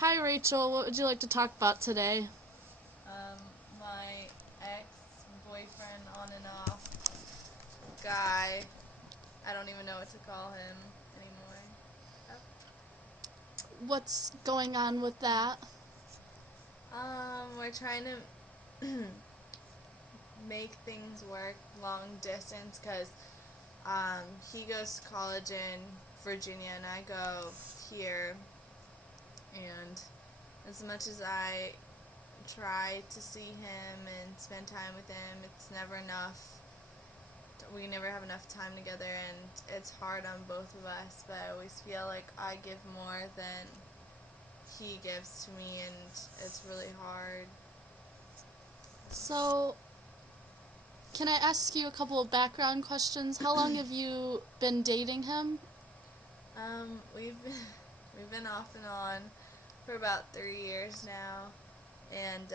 Hi Rachel, what would you like to talk about today? Um, my ex-boyfriend on and off guy. I don't even know what to call him anymore. What's going on with that? We're trying to make things work long distance because he goes to college in Virginia and I go here, and as much as I try to see him and spend time with him, it's never enough. We never have enough time together, and it's hard on both of us, but I always feel like I give more than he gives to me, and it's really hard. So, can I ask you a couple of background questions? How long have you been dating him? We've been off and on for about 3 years now, and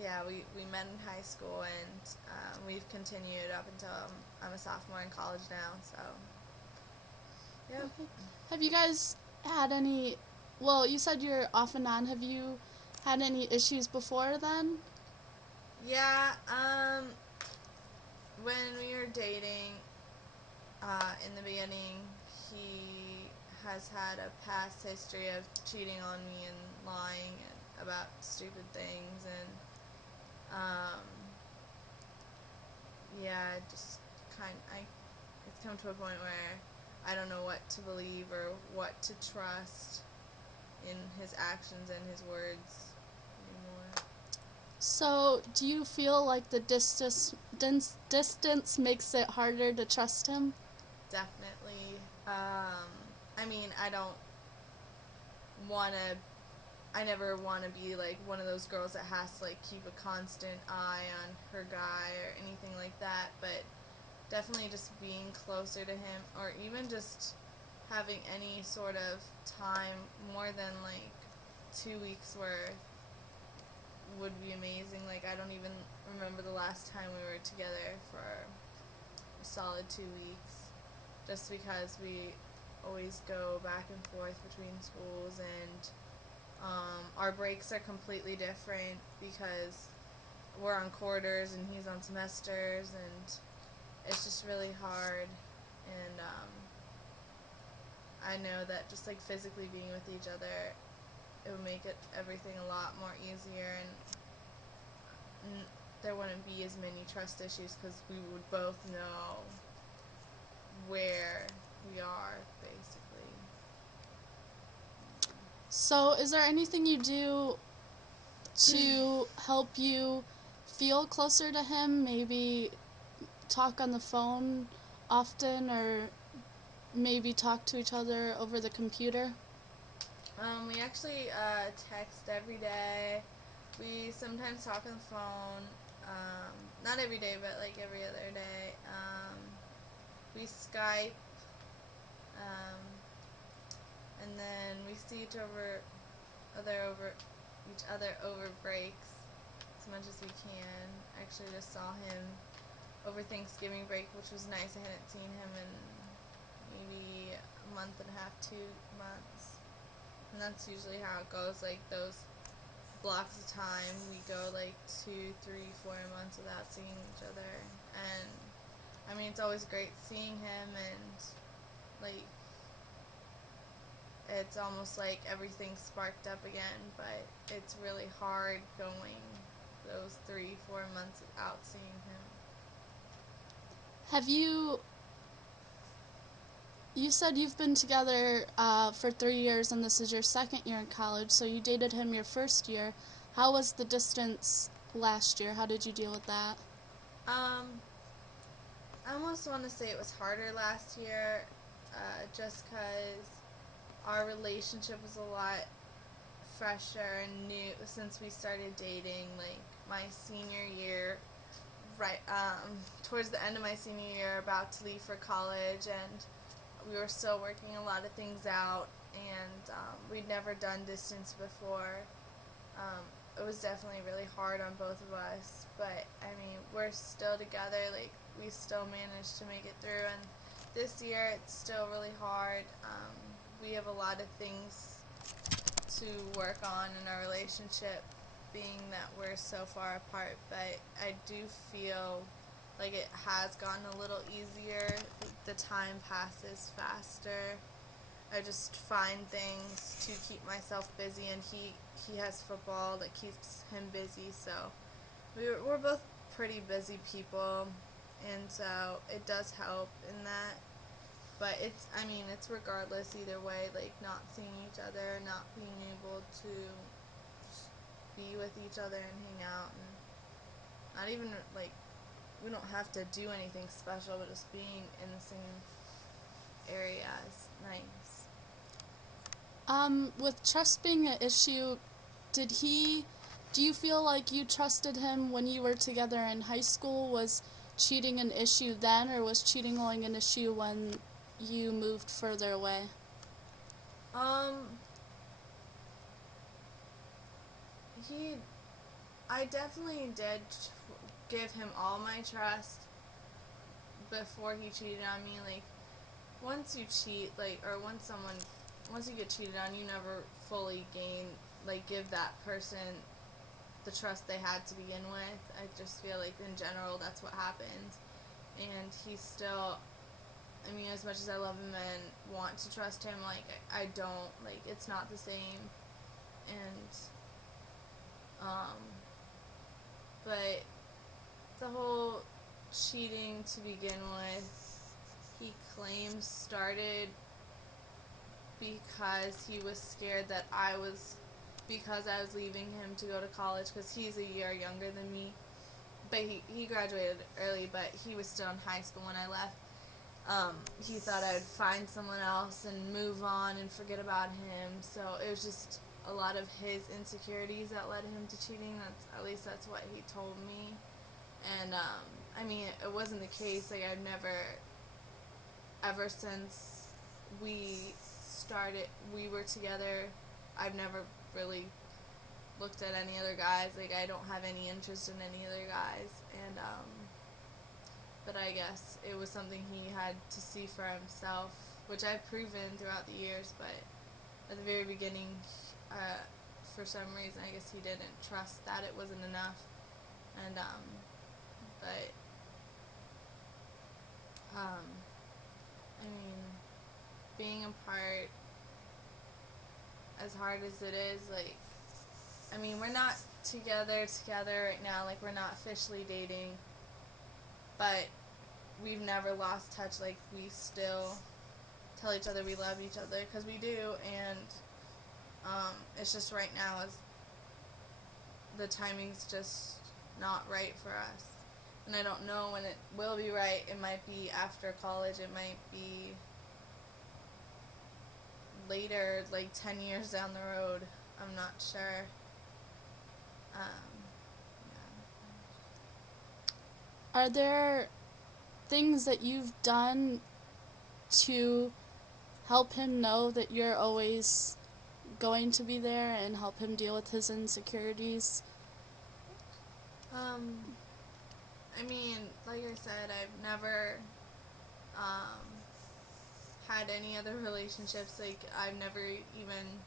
yeah, we met in high school, and we've continued up until I'm a sophomore in college now. So, yep. Okay. Have you guys had any, well, you said you're off and on. Have you had any issues before then? Yeah. When we were dating, in the beginning, he has had a past history of cheating on me and lying and about stupid things, and um, yeah, just it's come to a point where I don't know what to believe or what to trust in his actions and his words anymore. So, do you feel like the distance makes it harder to trust him? Definitely. I mean, want to I never want to be like one of those girls that has to like keep a constant eye on her guy or anything like that, but definitely just being closer to him, or even just having any sort of time more than like 2 weeks worth would be amazing. Like, I don't even remember the last time we were together for a solid 2 weeks, just because we always go back and forth between schools, and our breaks are completely different because we're on quarters and he's on semesters, and it's just really hard. And I know that just like physically being with each other, it would make everything a lot more easier, and there wouldn't be as many trust issues because we would both know where we are, basically. So, is there anything you do to help you feel closer to him? Maybe talk on the phone often, or maybe talk to each other over the computer? We actually text every day. We sometimes talk on the phone. Not every day, but like every other day. We Skype, um, and then we see each other over breaks as much as we can. I actually just saw him over Thanksgiving break, which was nice. I hadn't seen him in maybe a month and a half, 2 months. And that's usually how it goes. Like, those blocks of time, we go like 2, 3, 4 months without seeing each other. And I mean, it's always great seeing him, and like, it's almost like everything's sparked up again, but it's really hard going those 3, 4 months without seeing him. Have you said you've been together for 3 years and this is your second year in college, so you dated him your first year. How was the distance last year? How did you deal with that? Um, I almost want to say it was harder last year, just because our relationship was a lot fresher and new since we started dating. Like, my senior year, right, towards the end of my senior year, about to leave for college, and we were still working a lot of things out, and we'd never done distance before. Um, it was definitely really hard on both of us, but I mean, we're still together. Like, we still managed to make it through, and this year it's still really hard. We have a lot of things to work on in our relationship, being that we're so far apart, but I do feel like it has gotten a little easier. The time passes faster. I just find things to keep myself busy, and he has football that keeps him busy, so we're both pretty busy people, and so it does help in that. But it's regardless either way, like not seeing each other, not being able to just be with each other and hang out, and not even like we don't have to do anything special, but just being in the same area is nice. With trust being an issue, do you feel like you trusted him when you were together in high school? Was cheating an issue then, or was cheating only an issue when you moved further away? I definitely did give him all my trust before he cheated on me. Like, once you cheat, once you get cheated on, you never fully give that person the trust they had to begin with. I just feel like in general that's what happens. And he's still, as much as I love him and want to trust him, I don't, it's not the same. And, but the whole cheating to begin with, he claims started because he was scared that because I was leaving him to go to college, because he's a year younger than me. But he graduated early, but he was still in high school when I left. He thought I would find someone else and move on and forget about him. So it was just a lot of his insecurities that led him to cheating. At least that's what he told me. And it wasn't the case. Like, I've never, ever since we were together, I've never really looked at any other guys. Like, I don't have any interest in any other guys. And but I guess it was something he had to see for himself, which I've proven throughout the years. But at the very beginning, for some reason, I guess he didn't trust that it wasn't enough. And but being apart, as hard as it is, we're not together right now. Like, we're not officially dating, but we've never lost touch. Like, we still tell each other we love each other, because we do. And it's just right now the timing's just not right for us, and I don't know when it will be right. It might be after college, it might be later, like 10 years down the road. I'm not sure. Yeah. Are there things that you've done to help him know that you're always going to be there and help him deal with his insecurities? Like I said, I've never had any other relationships. Like, I've never even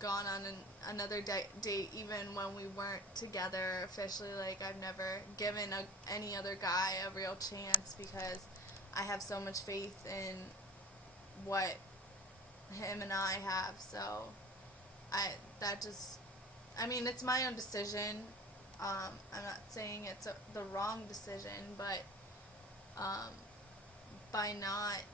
gone on another date, even when we weren't together officially. Like, I've never given any other guy a real chance, because I have so much faith in what him and I have. So it's my own decision. I'm not saying it's the wrong decision, but by not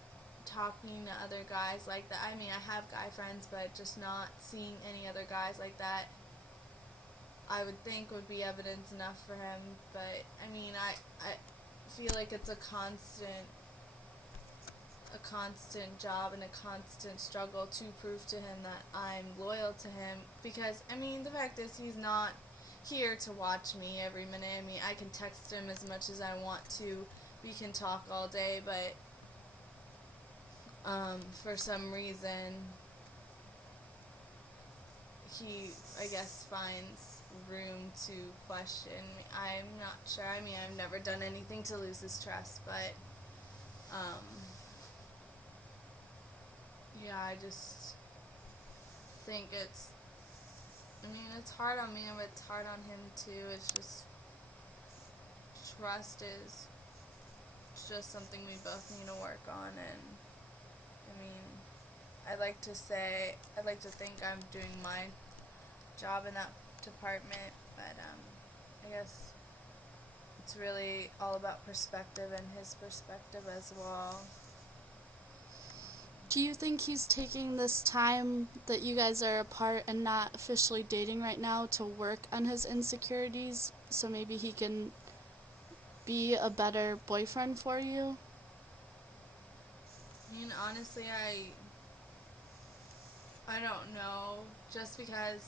talking to other guys like that, I have guy friends, but just not seeing any other guys like that, I would think would be evidence enough for him. But I feel like it's a constant job and a constant struggle to prove to him that I'm loyal to him, because the fact is, he's not here to watch me every minute. I can text him as much as I want to, we can talk all day, but for some reason he, I guess, finds room to question me. I'm not sure. I've never done anything to lose his trust, but yeah, think it's hard on me, but it's hard on him too. It's just trust is just something we both need to work on, and I'd like to think I'm doing my job in that department, but I guess it's really all about perspective and his perspective as well. Do you think he's taking this time that you guys are apart and not officially dating right now to work on his insecurities so maybe he can be a better boyfriend for you? Honestly, I don't know. Just because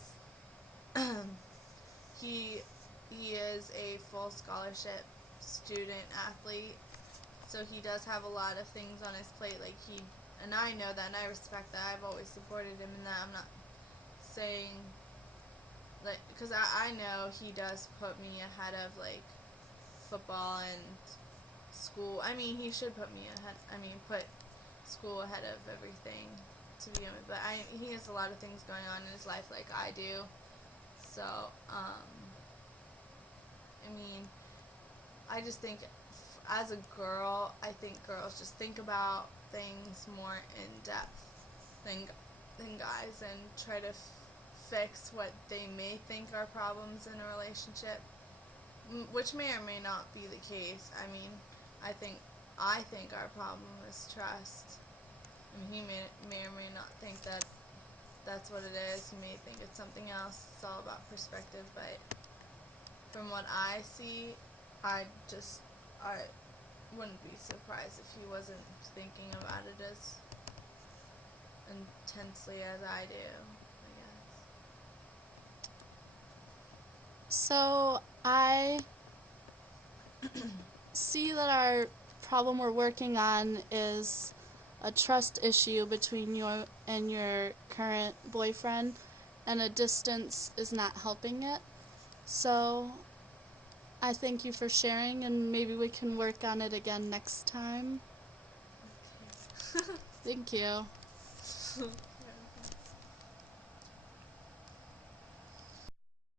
he is a full scholarship student athlete, so he does have a lot of things on his plate. And I know that, and I respect that. I've always supported him in that. I'm not saying, because I know he does put me ahead of, football and school. He should put me ahead, put school ahead of everything to begin with. But he has a lot of things going on in his life like I do. So, I just think, as a girl, I think girls just think about things more in depth than guys, and try to fix what they may think are problems in a relationship, which may or may not be the case. I think our problem is trust. He may or may not think that that's what it is. He may think it's something else. It's all about perspective, but from what I see, I wouldn't be surprised if he wasn't thinking about it as intensely as I do, I guess. So I see that our problem we're working on is a trust issue between you and your current boyfriend, and a distance is not helping it. So I thank you for sharing, and maybe we can work on it again next time. Okay. Thank you.